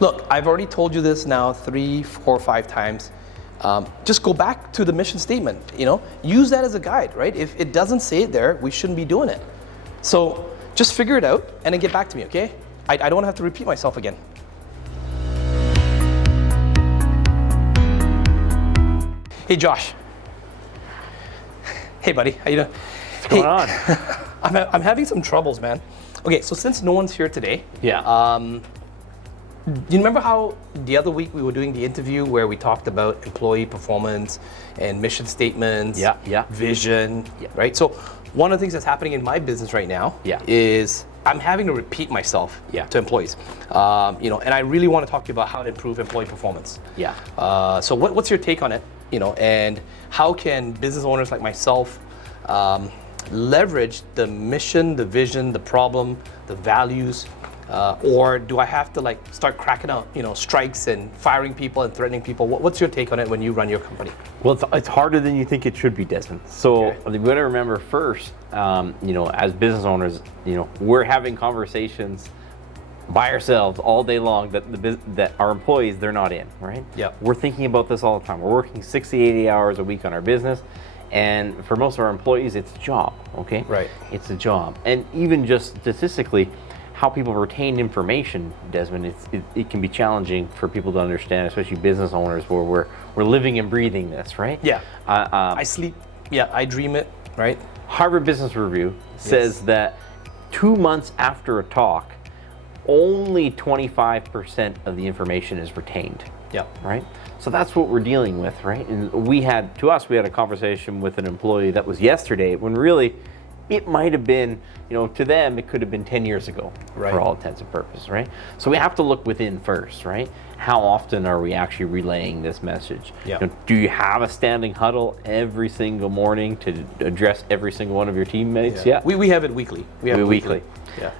Look, I've already told you this now 3, 4, 5 times. Just go back to the mission statement, use that as a guide, right? If it doesn't say it there, we shouldn't be doing it. So just figure it out and then get back to me, okay? I don't want to have to repeat myself again. Hey, Josh. Hey, buddy, how you doing? What's going on? I'm having some troubles, man. Okay, so since no one's here today, do you remember how the other week we were doing the interview where we talked about employee performance and mission statements, vision, right? So one of the things that's happening in my business right now is I'm having to repeat myself to employees, and I really want to talk to you about how to improve employee performance. So what's your take on it, and how can business owners like myself leverage the mission, the vision, the problem, the values, or do I have to start cracking out, strikes and firing people and threatening people? What's your take on it when you run your company? Well, it's harder than you think it should be, Desmond. So we got to remember first, as business owners, we're having conversations by ourselves all day long that our employees, they're not in, right? We're thinking about this all the time. We're working 60, 80 hours a week on our business. And for most of our employees, it's a job, okay? Right. It's a job. And even just statistically, how people retain information, Desmond, it can be challenging for people to understand, especially business owners, where we're living and breathing this, right? I sleep, I dream it, right? Harvard Business Review says that 2 months after a talk, only 25% of the information is retained. Right? So that's what we're dealing with, right? And we had a conversation with an employee that was yesterday, when really it might have been, to them, it could have been 10 years ago for all intents and purposes, right? So we have to look within first, right? How often are we actually relaying this message? Do you have a standing huddle every single morning to address every single one of your teammates? We have it weekly. We have it weekly.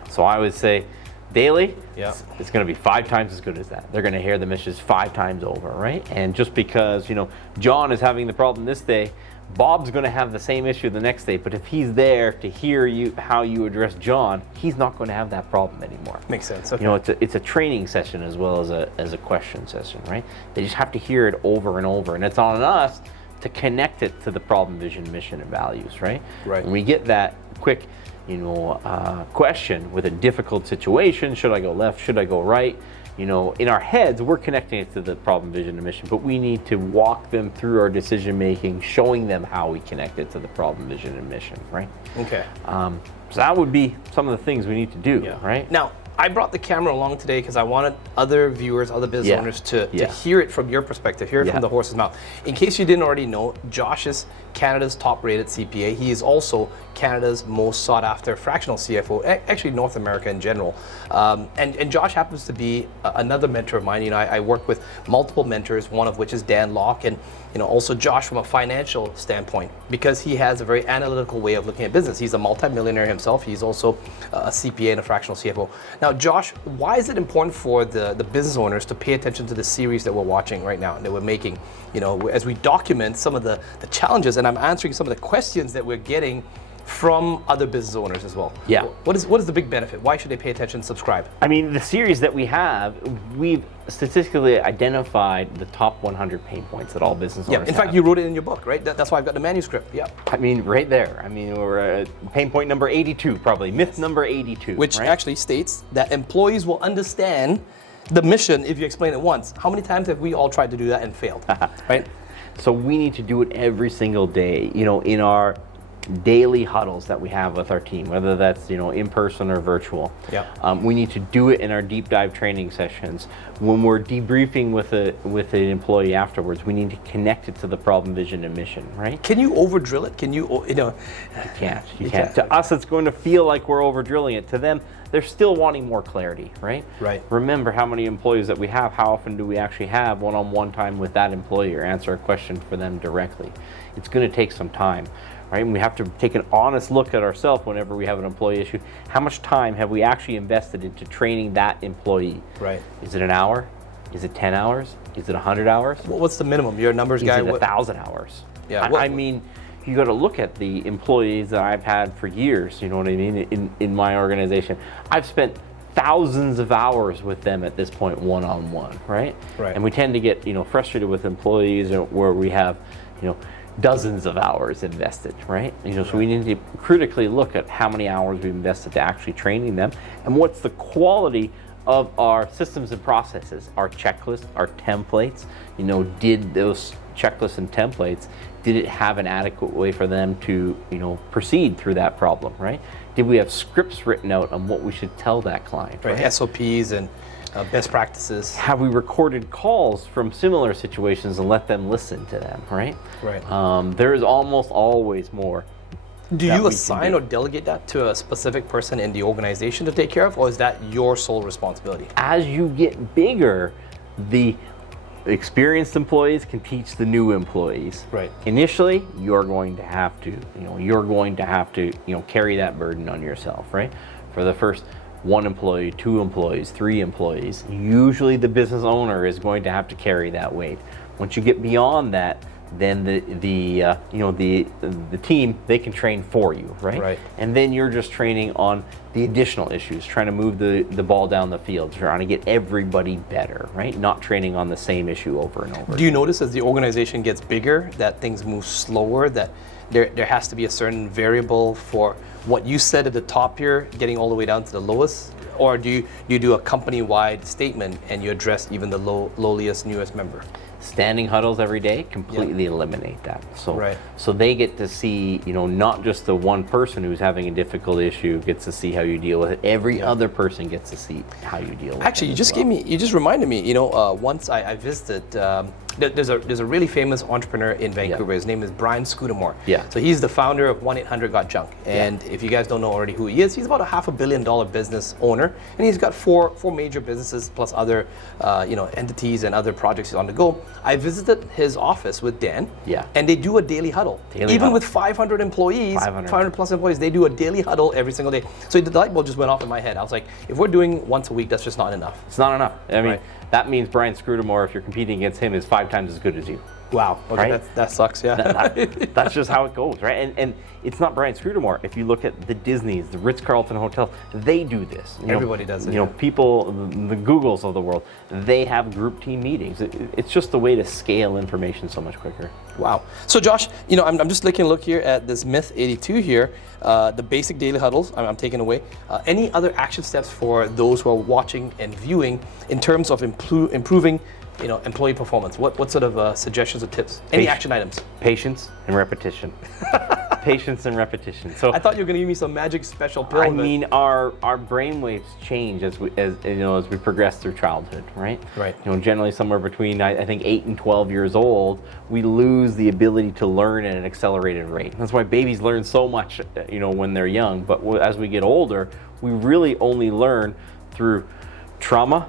So I would say daily, it's going to be 5 times as good as that. They're going to hear the message 5 times over, right? And just because, John is having the problem this day, Bob's going to have the same issue the next day, but if he's there to hear how you address John, he's not going to have that problem anymore. Makes sense. Okay. It's a training session as well as a question session, right? They just have to hear it over and over, and it's on us to connect it to the problem, vision, mission, and values, right? When we get that quick, question with a difficult situation, should I go left, should I go right? In our heads, we're connecting it to the problem, vision, and mission, but we need to walk them through our decision making, showing them how we connect it to the problem, vision, and mission, right? Okay. So that would be some of the things we need to do, right? Now, I brought the camera along today because I wanted other viewers, other business owners to hear it from your perspective, hear it from the horse's mouth. In case you didn't already know, Josh is Canada's top-rated CPA. He is also Canada's most sought-after fractional CFO, actually North America in general. And Josh happens to be another mentor of mine. I work with multiple mentors, one of which is Dan Locke, and also Josh from a financial standpoint, because he has a very analytical way of looking at business. He's a multimillionaire himself. He's also a CPA and a fractional CFO. Now, Josh, why is it important for the business owners to pay attention to the series that we're watching right now, that we're making, as we document some of the challenges, and I'm answering some of the questions that we're getting from other business owners as well. What is the big benefit? Why should they pay attention and subscribe? I mean, the series that we have, we've statistically identified the top 100 pain points that all business owners have. In fact, you wrote it in your book, right? That's why I've got the manuscript. I mean, right there. I mean, we're at pain point number 82, probably. Myth number 82. Which actually states that employees will understand the mission if you explain it once. How many times have we all tried to do that and failed, right? So we need to do it every single day, in our daily huddles that we have with our team, whether that's in person or virtual. We need to do it in our deep dive training sessions. When we're debriefing with an employee afterwards, we need to connect it to the problem, vision, and mission, right? Can you over drill it? Can you You can't. You can't. To us, it's going to feel like we're over drilling it. To them, they're still wanting more clarity, right? Remember how many employees that we have. How often do we actually have one-on-one time with that employee or answer a question for them directly? It's going to take some time. Right? And we have to take an honest look at ourselves whenever we have an employee issue. How much time have we actually invested into training that employee? Is it an hour? Is it 10 hours? Is it 100 hours? Well, what's the minimum? You're a numbers guy. Is it 1,000 hours? I mean, you got to look at the employees that I've had for years, you know what I mean, in my organization. I've spent thousands of hours with them at this point, one-on-one, right? Right. And we tend to get, frustrated with employees where we have, dozens of hours invested, right? So we need to critically look at how many hours we've invested to actually training them, and what's the quality of our systems and processes, our checklists, our templates. Did those checklists and templates, did it have an adequate way for them to, proceed through that problem, right? Did we have scripts written out on what we should tell that client, right? SOPs and best practices. Have we recorded calls from similar situations and let them listen to them, right? Right. There is almost always more. Do you assign or delegate that to a specific person in the organization to take care of, or is that your sole responsibility? As you get bigger, the experienced employees can teach the new employees. Right. Initially, you're going to have to, carry that burden on yourself, right? For the first 1 employee, 2 employees, 3 employees, usually the business owner is going to have to carry that weight. Once you get beyond that, then the team, they can train for you, right? Right. And then you're just training on the additional issues, trying to move the ball down the field, trying to get everybody better, right? Not training on the same issue over and over. Do you notice as the organization gets bigger that things move slower, that there has to be a certain variable for what you said at the top here, getting all the way down to the lowest? Or do you do a company-wide statement and you address even the lowliest, newest member? Standing huddles every day completely eliminate that. Right. So they get to see, not just the one person who's having a difficult issue gets to see how you deal with it. Every other person gets to see how you deal with it. Actually, you just reminded me, once I visited, there's a really famous entrepreneur in Vancouver. His name is Brian Scudamore. Yeah. So he's the founder of 1-800-GOT-JUNK. And if you guys don't know already who he is, he's about a $500 million business owner, and he's got four major businesses plus other entities and other projects on the go. I visited his office with Dan. Yeah. And they do a daily huddle. Even with 500 employees, 500 plus employees, they do a daily huddle every single day. So the light bulb just went off in my head. I was like, if we're doing once a week, that's just not enough. It's not enough. I mean, that means Brian Scudamore, if you're competing against him, is 5 times as good as you. Wow. Okay, right? That sucks, yeah. That's just how it goes, right? And it's not Brian Scudamore. If you look at the Disneys, the Ritz-Carlton hotels, they do this. Everybody does it. People, the Googles of the world, they have group team meetings. It's just a way to scale information so much quicker. Wow. So Josh, I'm just taking a look here at this Myth 82 here, the basic daily huddles I'm taking away. Any other action steps for those who are watching and viewing in terms of improving employee performance? What sort of suggestions or tips? Any action items? Patience and repetition. Patience and repetition. So I thought you were going to give me some magic special pill. I mean, our brainwaves change as we progress through childhood, right? Right. Generally somewhere between I think 8 and 12 years old, we lose the ability to learn at an accelerated rate. That's why babies learn so much, when they're young. But as we get older, we really only learn through trauma,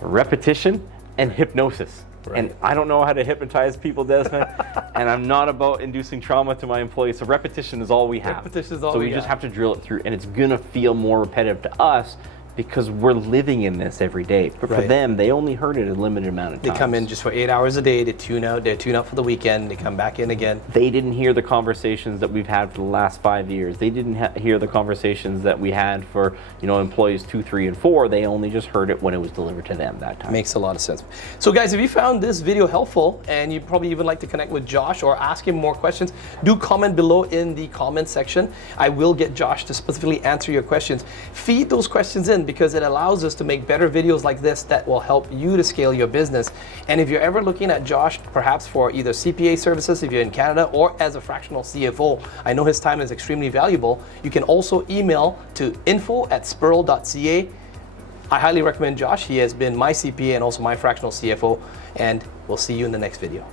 repetition, and hypnosis. Right. And I don't know how to hypnotize people, Desmond, and I'm not about inducing trauma to my employees, so repetition is all we have. Repetition is all so we we just have to drill it through, and it's going to feel more repetitive to us because we're living in this every day. But for them, they only heard it a limited amount of time. They come in just for 8 hours a day, they tune out for the weekend, they come back in again. They didn't hear the conversations that we've had for the last 5 years. They didn't hear the conversations that we had for employees 2, 3, and 4. They only just heard it when it was delivered to them that time. Makes a lot of sense. So guys, if you found this video helpful and you'd probably even like to connect with Josh or ask him more questions, do comment below in the comment section. I will get Josh to specifically answer your questions. Feed those questions in because it allows us to make better videos like this that will help you to scale your business. And if you're ever looking at Josh, perhaps for either CPA services if you're in Canada or as a fractional CFO, I know his time is extremely valuable. You can also email to info@spurrell.ca. I highly recommend Josh. He has been my CPA and also my fractional CFO, and we'll see you in the next video.